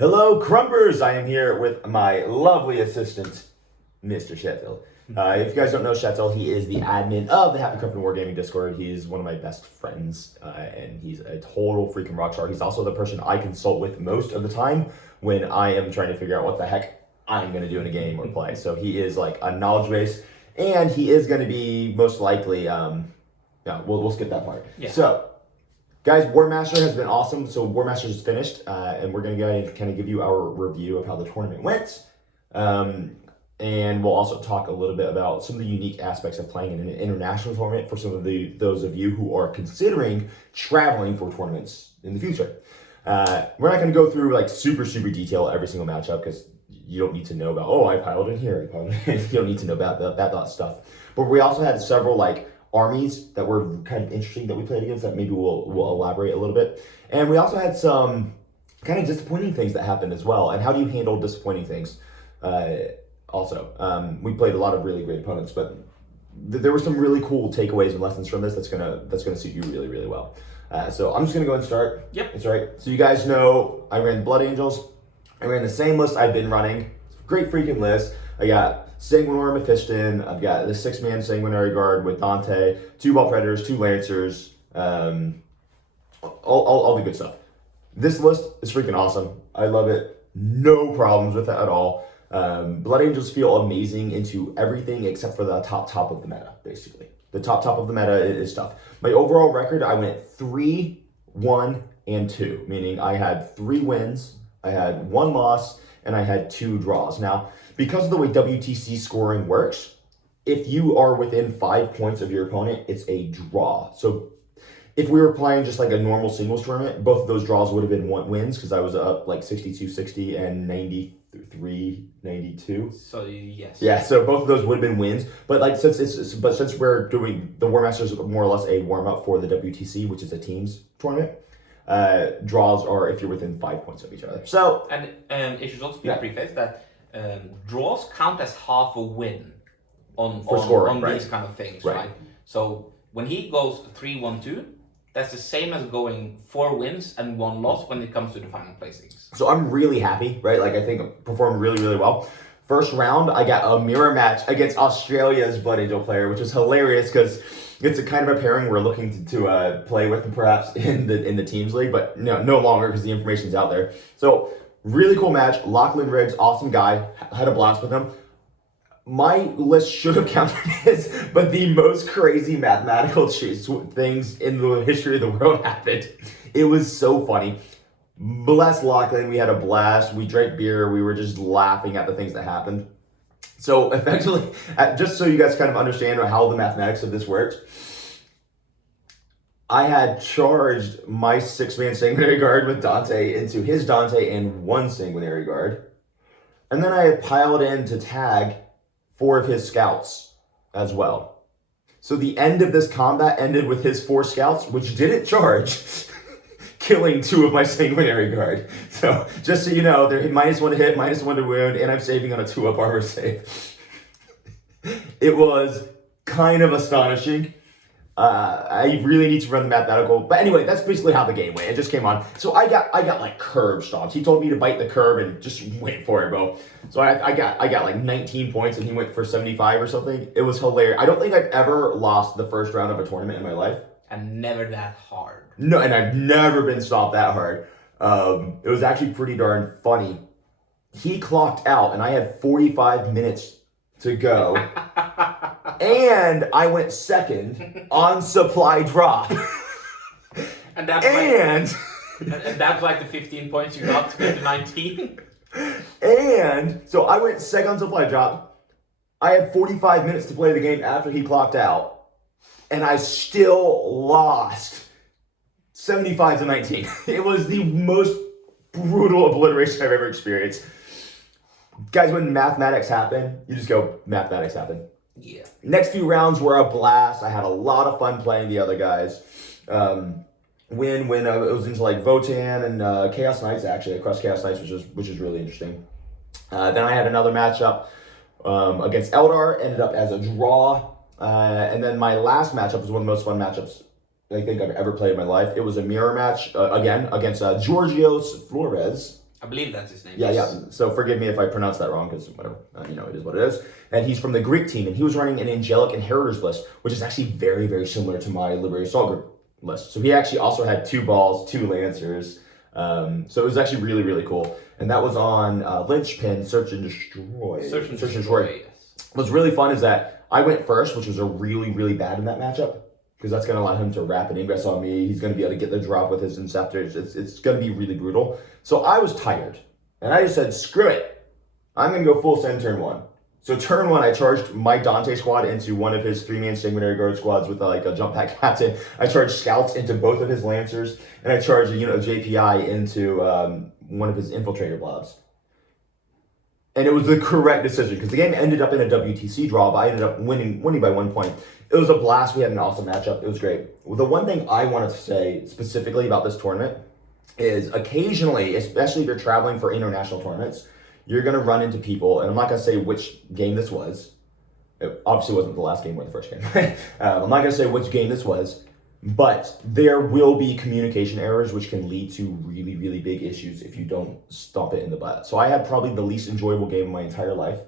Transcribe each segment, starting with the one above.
Hello, Crumbers! I am here with my lovely assistant, Mr. Sheffield. If you guys don't know Sheffield, he is the admin of the Happy Crump and Wargaming Discord. He's one of my best friends, and he's a total freaking rockstar. He's also the person I consult with most of the time when I am trying to figure out what the heck I'm going to do in a game or play. So he is like a knowledge base, and he is going to be most likely, we'll skip that part. Yeah. So, guys, Warmaster has been awesome. So Warmaster is finished, and we're going to go ahead and kind of give you our review of how the tournament went. And we'll also talk a little bit about some of the unique aspects of playing in an international tournament for some of those of you who are considering traveling for tournaments in the future. We're not going to go through like super detail every single matchup because you don't need to know about, I piloted here, you don't need to know about that stuff. But we also had several like armies that were kind of interesting that we played against that maybe we'll elaborate a little bit. And we also had some kind of disappointing things that happened as well. And how do you handle disappointing things? We played a lot of really great opponents, but there were some really cool takeaways and lessons from this that's gonna suit you really well. So I'm just gonna go and start. Yep. That's right. So you guys know I ran Blood Angels. I ran the same list I've been running. Great freaking list. I got Sanguinary Mephiston. I've got the 6-man Sanguinary Guard with Dante, 2 Ball Predators, 2 Lancers, all the good stuff. This list is freaking awesome. I love it. No problems with it at all. Blood Angels feel amazing into everything except for the top of the meta, basically. The top of the meta is tough. My overall record, I went 3, 1, and 2, meaning I had 3 wins, I had 1 loss, and I had 2 draws. Now, because of the way WTC scoring works, if you are within 5 points of your opponent, it's a draw. So if we were playing just like a normal singles tournament, both of those draws would have been wins because I was up like 62-60 and 93-92. So yes. Yeah, so both of those would have been wins. But like since we're doing the Warmaster is more or less a warm up for the WTC, which is a teams tournament. Draws are if you're within 5 points of each other. So and it should also be prefaced that draws count as half a win on scoring, right? These kind of things, Right. right? So when he goes 3-1-2, that's the same as going 4 wins and 1 loss when it comes to the final placings. So I'm really happy, right? Like I think I performed really well. First round, I got a mirror match against Australia's Blood Angel player, which was hilarious because it's a kind of a pairing we're looking to play with perhaps in the teams league, but no longer because the information's out there. So really cool match. Lachlan Riggs, awesome guy. Had a blast with him. My list should have counted this, but the most crazy mathematical things in the history of the world happened. It was so funny. Bless Lachlan, we had a blast. We drank beer. We were just laughing at the things that happened. So effectively, just so you guys kind of understand how the mathematics of this works, I had charged my 6-man Sanguinary Guard with Dante into his Dante and 1 Sanguinary Guard. And then I had piled in to tag 4 of his scouts as well. So the end of this combat ended with his 4 scouts, which didn't charge, killing 2 of my Sanguinary Guard. So just so you know, they're -1 to hit, -1 to wound, and I'm saving on a 2-up armor save. It was kind of astonishing. I really need to run the mathematical, but anyway, that's basically how the game went. It just came on. So I got like curb stomped. He told me to bite the curb and just wait for it, bro. So I got like 19 points and he went for 75 or something. It was hilarious. I don't think I've ever lost the first round of a tournament in my life. And never that hard. No, and I've never been stomped that hard. It was actually pretty darn funny. He clocked out and I had 45 minutes to go. And I went second on supply drop. and that's like the 15 points you got to get to 19. And so I went second on supply drop. I had 45 minutes to play the game after he clocked out. And I still lost 75-19. It was the most brutal obliteration I've ever experienced. Guys, when mathematics happen, you just go, mathematics happen. Yeah. Next few rounds were a blast. I had a lot of fun playing the other guys. When it was into like Votan and Chaos Knights, actually, across Chaos Knights, which is really interesting. Then I had another matchup against Eldar, ended up as a draw. And then my last matchup was one of the most fun matchups I think I've ever played in my life. It was a mirror match, again, against Georgios Flores. I believe that's his name. Yeah, yeah. So forgive me if I pronounce that wrong, because whatever, it is what it is. And he's from the Greek team, and he was running an angelic inheritors list, which is actually very, very similar to my Liberated Assault Group list. So he actually also had 2 balls, 2 lancers. So it was actually really, really cool. And that was on Linchpin, Search and Destroy. Search and Destroy, yes. What's really fun is that I went first, which was a really, really bad in that matchup, because that's going to allow him to wrap an ingress on me. He's going to be able to get the drop with his Inceptors. It's going to be really brutal. So I was tired, and I just said, screw it. I'm going to go full send turn 1. So turn 1, I charged my Dante squad into one of his 3-man Sanguinary Guard squads with like a jump pack captain. I charged scouts into both of his lancers, and I charged a unit of JPI into one of his infiltrator blobs. And it was the correct decision, because the game ended up in a WTC draw, but I ended up winning by 1 point. It was a blast. We had an awesome matchup. It was great. Well, the one thing I wanted to say specifically about this tournament is occasionally, especially if you're traveling for international tournaments, you're going to run into people, and I'm not going to say which game this was. It obviously wasn't the last game or the first game. I'm not going to say which game this was, but there will be communication errors which can lead to really, really big issues if you don't stomp it in the butt. So I had probably the least enjoyable game of my entire life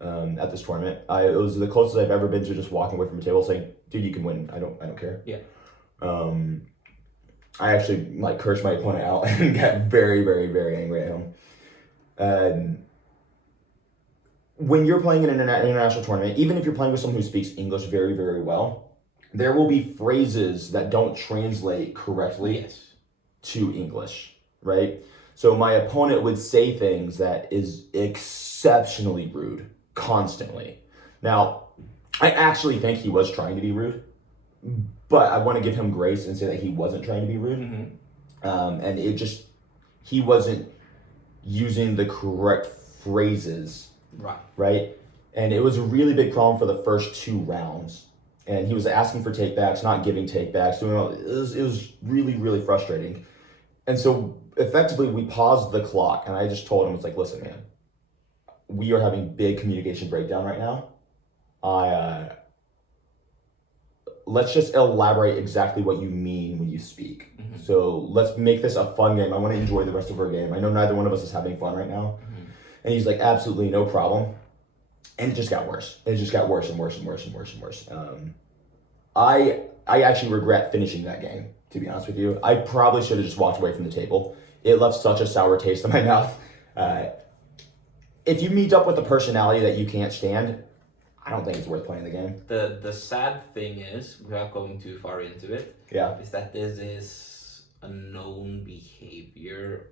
at this tournament. It was the closest I've ever been to just walking away from the table saying, dude, you can win. I don't care. Yeah. I actually cursed my opponent out and got very, very, very angry at him. When you're playing in an international tournament, even if you're playing with someone who speaks English very, very well, there will be phrases that don't translate correctly to English, right? So my opponent would say things that is exceptionally rude constantly. Now, I actually think he was trying to be rude, but I want to give him grace and say that he wasn't trying to be rude. Mm-hmm. And he wasn't using the correct phrases. Right? And it was a really big problem for the first 2 rounds. And he was asking for takebacks, not giving takebacks. It was really, really frustrating. And so effectively we paused the clock, and I just told him, it's like, listen, man, we are having big communication breakdown right now. Let's just elaborate exactly what you mean when you speak. Mm-hmm. So let's make this a fun game. I want to enjoy the rest of our game. I know neither one of us is having fun right now. Mm-hmm. And he's like, absolutely no problem. And it just got worse. It just got worse and worse and worse and worse and worse. I actually regret finishing that game, to be honest with you. I probably should have just walked away from the table. It left such a sour taste in my mouth. If you meet up with a personality that you can't stand, I don't think it's worth playing the game. The sad thing is, without going too far into it, is that this is a known behavior,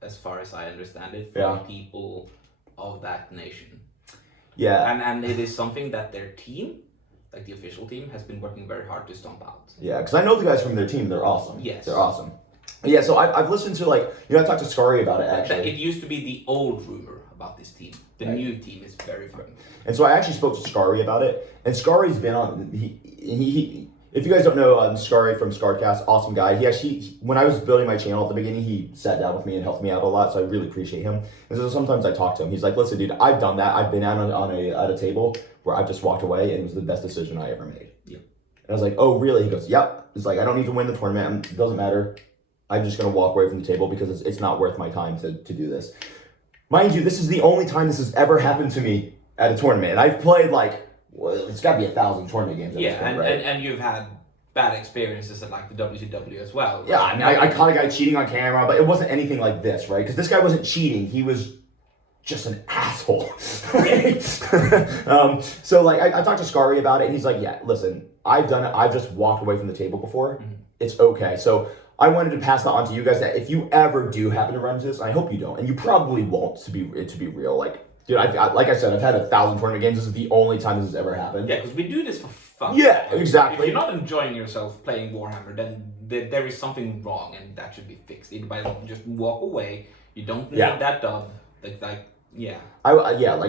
as far as I understand it, from people of that nation. Yeah. And it is something that their team, like the official team, has been working very hard to stomp out. Yeah, because I know the guys from their team, they're awesome. Yes. They're awesome. Yeah, so I've listened to, I talked to Scary about it, actually. It used to be the old rumor about this team. The new team is very fun. And so I actually spoke to Scary about it. And Scary's been on, he if you guys don't know Scary from Scarcast, awesome guy. He actually, when I was building my channel at the beginning, he sat down with me and helped me out a lot, so I really appreciate him. And so sometimes I talk to him. He's like, listen, dude, I've done that. I've been out at a table where I've just walked away, and it was the best decision I ever made. Yeah. And I was like, oh, really? He goes, yep. He's like, I don't need to win the tournament. It doesn't matter. I'm just going to walk away from the table because it's not worth my time to do this. Mind you, this is the only time this has ever happened to me at a tournament. And I've played it's got to be 1,000 tournament games at this point, right? and you've had bad experiences at the WCW as well. Right? Yeah, I mean, I caught a guy cheating on camera, but it wasn't anything like this, right? Because this guy wasn't cheating. He was just an asshole. So I talked to Scary about it, and he's like, yeah, listen, I've done it. I've just walked away from the table before. Mm-hmm. It's okay. So I wanted to pass that on to you guys, that if you ever do happen to run into this, I hope you don't, and you probably won't, to be real. Dude, like I said, I've had 1,000 tournament games. This is the only time this has ever happened. Yeah, because we do this for fun. Yeah, exactly. If you're not enjoying yourself playing Warhammer, then there is something wrong, and that should be fixed. Either by just walk away. You don't need that dub.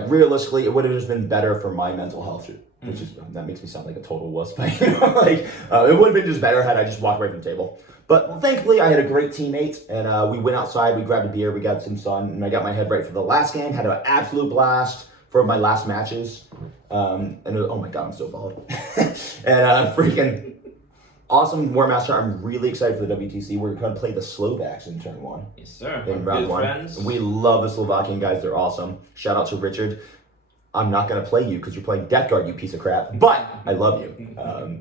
Realistically, it would have just been better for my mental health, which is, that makes me sound like a total wuss, but it would have been just better had I just walked away from the table. But thankfully, I had a great teammate, and we went outside, we grabbed a beer, we got some sun, and I got my head right for the last game, had an absolute blast for my last matches. Oh my god, I'm so bald. And Awesome Warmaster. I'm really excited for the WTC. We're going to play the Slovaks in turn 1. Yes, sir. In round 1. Friends. We love the Slovakian guys. They're awesome. Shout out to Richard. I'm not going to play you because you're playing Death Guard, you piece of crap. But I love you.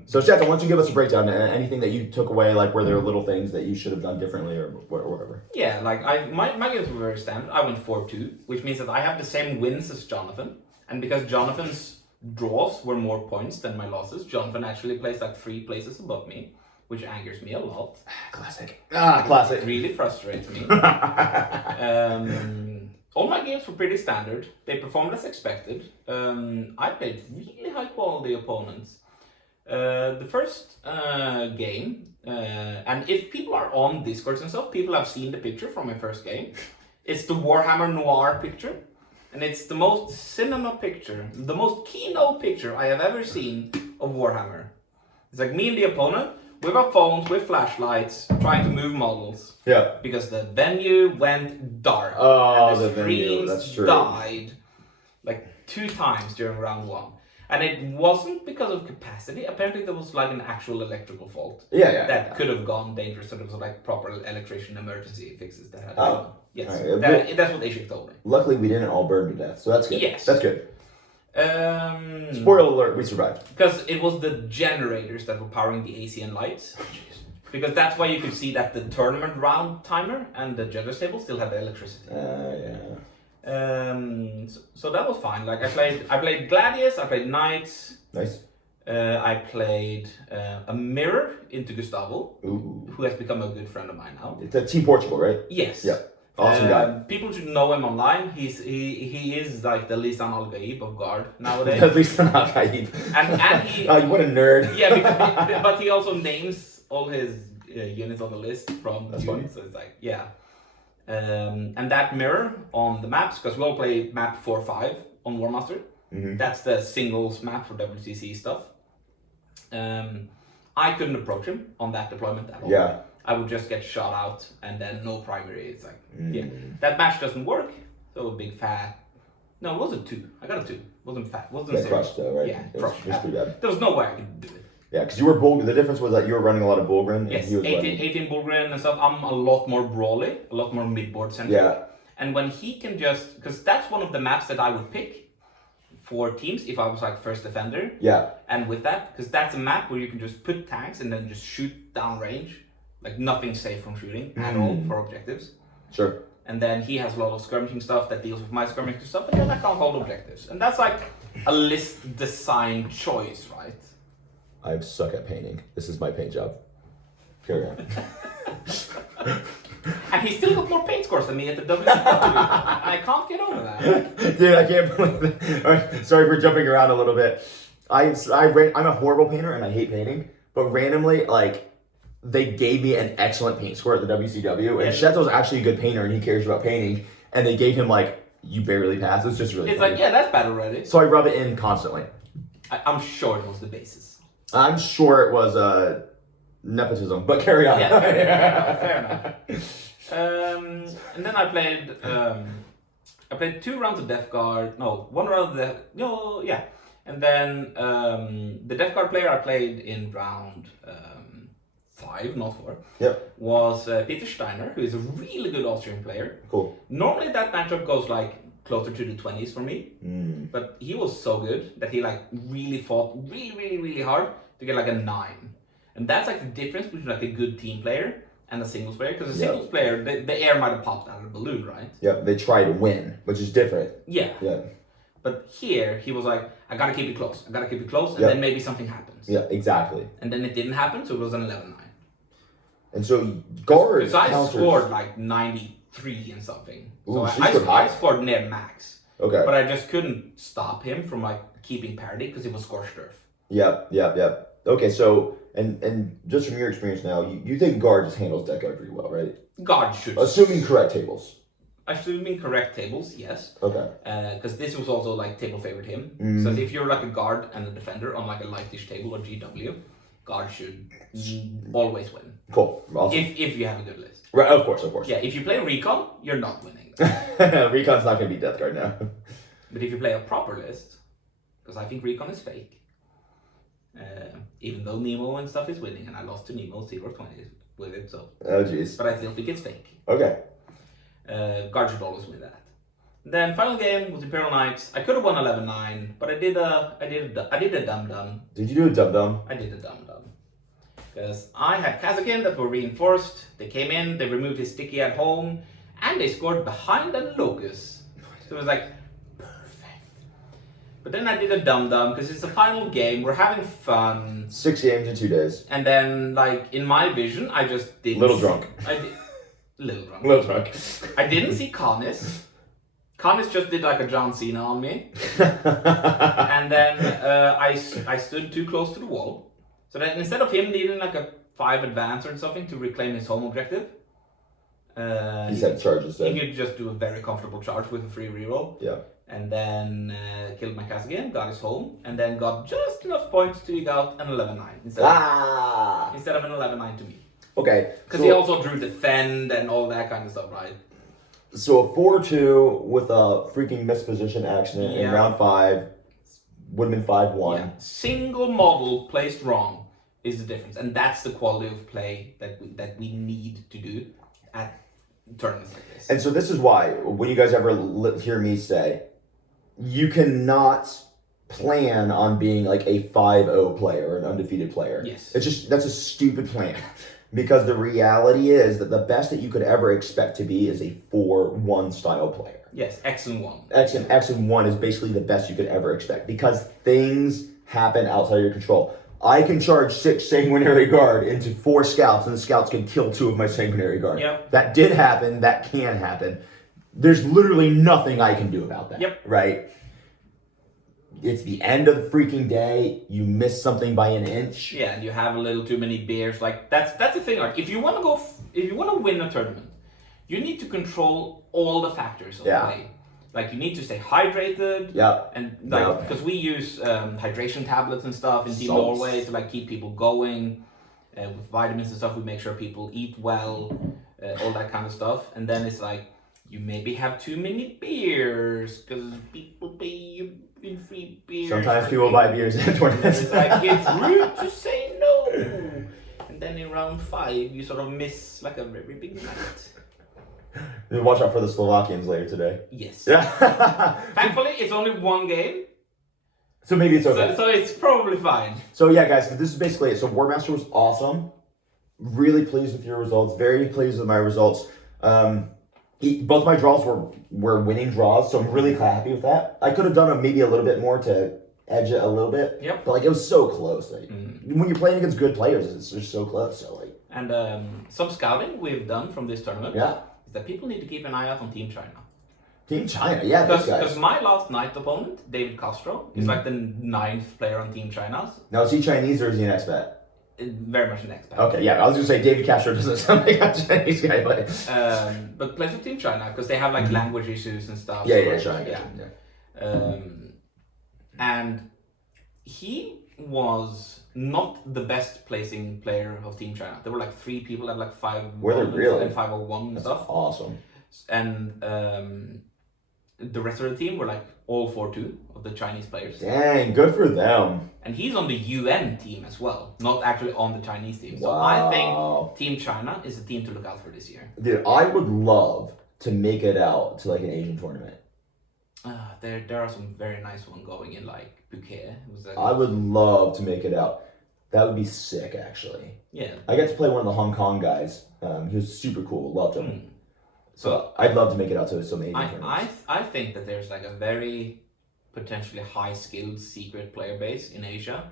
So, Shetson, why don't you give us a breakdown? Anything that you took away, like were there little things that you should have done differently or whatever? Yeah, like my games were very standard. I went 4-2, which means that I have the same wins as Jonathan. And because Jonathan's draws were more points than my losses, Jonathan actually plays like 3 places above me, which angers me a lot. Classic. Classic. It really frustrates me. All my games were pretty standard. They performed as expected. I played really high quality opponents. The first game, and if people are on Discord and stuff, people have seen the picture from my first game. It's the Warhammer Noir picture. And it's the most cinema picture, the most keynote picture I have ever seen of Warhammer. It's like me and the opponent with our phones, with flashlights, trying to move models. Yeah. Because the venue went dark. Oh, and the venue. That's true. Died like 2 times during round 1. And it wasn't because of capacity. Apparently there was like an actual electrical fault. That could have gone dangerous. So there was like proper electrician emergency fixes that had to go. Yes, right. That's what Ashik told me. Luckily we didn't all burn to death, so that's good. Yes. That's good. Spoiler alert, we survived. Because it was the generators that were powering the AC and lights. Because that's why you could see that the tournament round timer and the judges table still had the electricity. So that was fine. Like I played Gladius, I played Knights. Nice. I played a mirror into Gustavo, Ooh. who has become a good friend of mine now. It's a Team Portugal, right? Yes. Yeah. Awesome guy. People should know him online. He is like the Lisan Al Gaib of Guard nowadays. The Lisan Al Gaib. And he. What a nerd. Yeah, but he also names all his units on the list from That's units. funny. So it's like and that mirror on the maps, because we all play map 4-5 on Warmaster. Mm-hmm. That's the singles map for WCC stuff. I couldn't approach him on that deployment at all. Yeah. I would just get shot out and then no primary. It's like, that match doesn't work. So a big fat. No, it was a 2. I got a 2. Wasn't fat. Wasn't zero. Crushed though, right? Yeah, it was pretty bad. There was no way I could do it. Yeah, because you were Bull. The difference was that you were running a lot of Bullgren. Yes, and he was 18 Bullgren and stuff. I'm a lot more brawly, a lot more midboard centric. Yeah. And when he can just, because that's one of the maps that I would pick for teams if I was like first defender. Yeah. And with that, because that's a map where you can just put tanks and then just shoot down range. Like nothing safe from shooting at all for objectives. Sure. And then he has a lot of skirmishing stuff that deals with my skirmishing stuff, and then I can't hold objectives. And that's like a list design choice, right? I suck at painting. This is my paint job. Carry on. And he still got more paint scores than me at the WCW. And I can't get over that. Dude, I can't believe it. All right, sorry for jumping around a little bit. I'm a horrible painter and I hate painting, but randomly, like, they gave me an excellent paint score at the WCW, and Sheto's actually a good painter and he cares about painting, and they gave him like, you barely passed. It's just really It's funny. like, yeah, that's bad already. So I rub it in constantly. I'm sure it was the basis. I'm sure it was nepotism, but carry on. Yeah, fair enough. And then I played 2 rounds of Death Guard. No, 1 round of Death. No, yeah. And then the Death Guard player I played in round 5, not 4. Yep. Was Peter Steiner, who is a really good Austrian player. Cool. Normally that matchup goes like closer to the 20s for me, but he was so good that he like really fought really hard to get like a 9. And that's like the difference between like a good team player and a singles player, because a singles player, the air might have popped out of the balloon, right? Yeah, they try to win, which is different. Yeah. But here, he was like, I gotta keep it close, and then maybe something happens. Yeah, exactly. And then it didn't happen, so it was an 11-9. And so guard because I scored like 93 and something. Ooh, so I scored near max. Okay. But I just couldn't stop him from like keeping parity because it was scorched earth. Yep. Okay, so and just from your experience now, you think guard just handles deck guard pretty well, right? Guard should. Assuming correct tables. Assuming correct tables, yes. Okay. Because this was also like table favored him. So if you're like a guard and a defender on like a lightish table or GW, guard should always win. Cool. Awesome. If you have a good list. Right, of course. Yeah, if you play recon, you're not winning. Recon's not going to be death guard now. But if you play a proper list, because I think recon is fake, Even though Nemo and stuff is winning, and I lost to Nemo 0-20 with it, so. Oh jeez. But I still think it's fake. Okay. Guard should always win that. Then final game was Imperial Knights. I could have won 11-9, but I did a dum-dum. Did you do a dum-dum? I did a dum-dum. Because I had Kazakin that were reinforced. They came in, they removed his sticky at home, and they scored behind a locus. So it was like, perfect. But then I did a dum-dum, because it's the final game, we're having fun. 6 games in 2 days. And then, like, in my vision, I just didn't... Little drunk. Little drunk. Little drunk. I didn't see Canis. Canis just did like a John Cena on me. And then I stood too close to the wall. So that instead of him needing like a 5 advance or something to reclaim his home objective, he said charges. He could just do a very comfortable charge with a free reroll. Yeah. And then killed my cast again, got his home, and then got just enough points to dig out an 11-9 instead of an 11-9 to me. Okay. Because he also drew defend and all that kind of stuff, right? So a 4-2 with a freaking misposition accident in round 5 would have been 5-1. Yeah. Single model placed wrong is the difference, and that's the quality of play that we need to do at tournaments like this. And so this is why, when you guys ever hear me say, you cannot plan on being like a 5-0 player or an undefeated player. Yes. It's just, that's a stupid plan. Because the reality is that the best that you could ever expect to be is a 4-1 style player. Yes, X and 1. X and 1 is basically the best you could ever expect because things happen outside of your control. I can charge 6 Sanguinary Guard into 4 scouts, and the scouts can kill 2 of my Sanguinary Guard. Yep. That did happen. That can happen. There's literally nothing I can do about that. Yep. Right? It's the end of the freaking day. You miss something by an inch. Yeah, and you have a little too many beers. Like that's the thing. Like if you want to win a tournament, you need to control all the factors of play. Like you need to stay hydrated. Yeah. And like because we use hydration tablets and stuff in Team Norway to like keep people going. With vitamins and stuff, we make sure people eat well, all that kind of stuff. And then it's like you maybe have too many beers because people pay you in free beers. Sometimes people buy beers in tournaments. It's like it's rude to say no. And then in round 5, you sort of miss like a very big night. Watch out for the Slovakians later today. Yes. Yeah. Thankfully, it's only 1 game. So maybe it's okay. So it's probably fine. So yeah, guys, this is basically it. So Warmaster was awesome. Really pleased with your results. Very pleased with my results. Both my draws were winning draws, so I'm really happy with that. I could have done maybe a little bit more to edge it a little bit. Yep. But like it was so close. Like, when you're playing against good players, it's just so close. So like. And some scouting we've done from this tournament. Yeah. Is that people need to keep an eye out on Team China. Team China, yeah, because my last night opponent, David Castro, is like the 9th player on Team China's. Now is he Chinese or is he an expat? Very much an expat. Okay, yeah, I was gonna say David Castro doesn't sound like a Chinese guy, but plays with Team China because they have like language issues and stuff. Yeah, sure, I get you. Yeah. And he was not the best placing player of Team China. There were like 3 people at like 5 Were there really? and 501 and stuff. Awesome. And the rest of the team were like all 4-2 of the Chinese players. Dang, good for them. And he's on the UN team as well, not actually on the Chinese team. So Wow. I think Team China is a team to look out for this year. Dude, I would love to make it out to like an Asian tournament. There are some very nice ones going in like Phuket. I would love to make it out. That would be sick, actually. Yeah. I got to play one of the Hong Kong guys. He was super cool. Loved him. So I'd love to make it out to some Asian tournaments. I think that there's like a very potentially high-skilled secret player base in Asia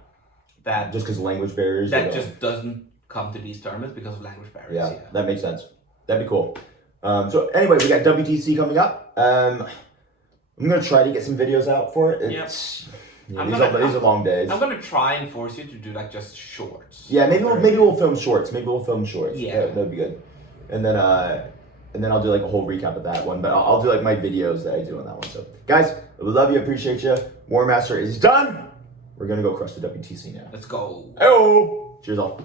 that just because language barriers. That just doesn't come to these tournaments because of language barriers. Yeah, that makes sense. That'd be cool. So anyway, we got WTC coming up. I'm gonna try to get some videos out for it. These are long days. I'm gonna try and force you to do like just shorts. Yeah, maybe we'll film shorts. Yeah, that'd be good. And then I'll do like a whole recap of that one. But I'll do like my videos that I do on that one. So guys, we love you, appreciate you. Warmaster is done. We're gonna go crush the WTC now. Let's go. Oh, cheers all.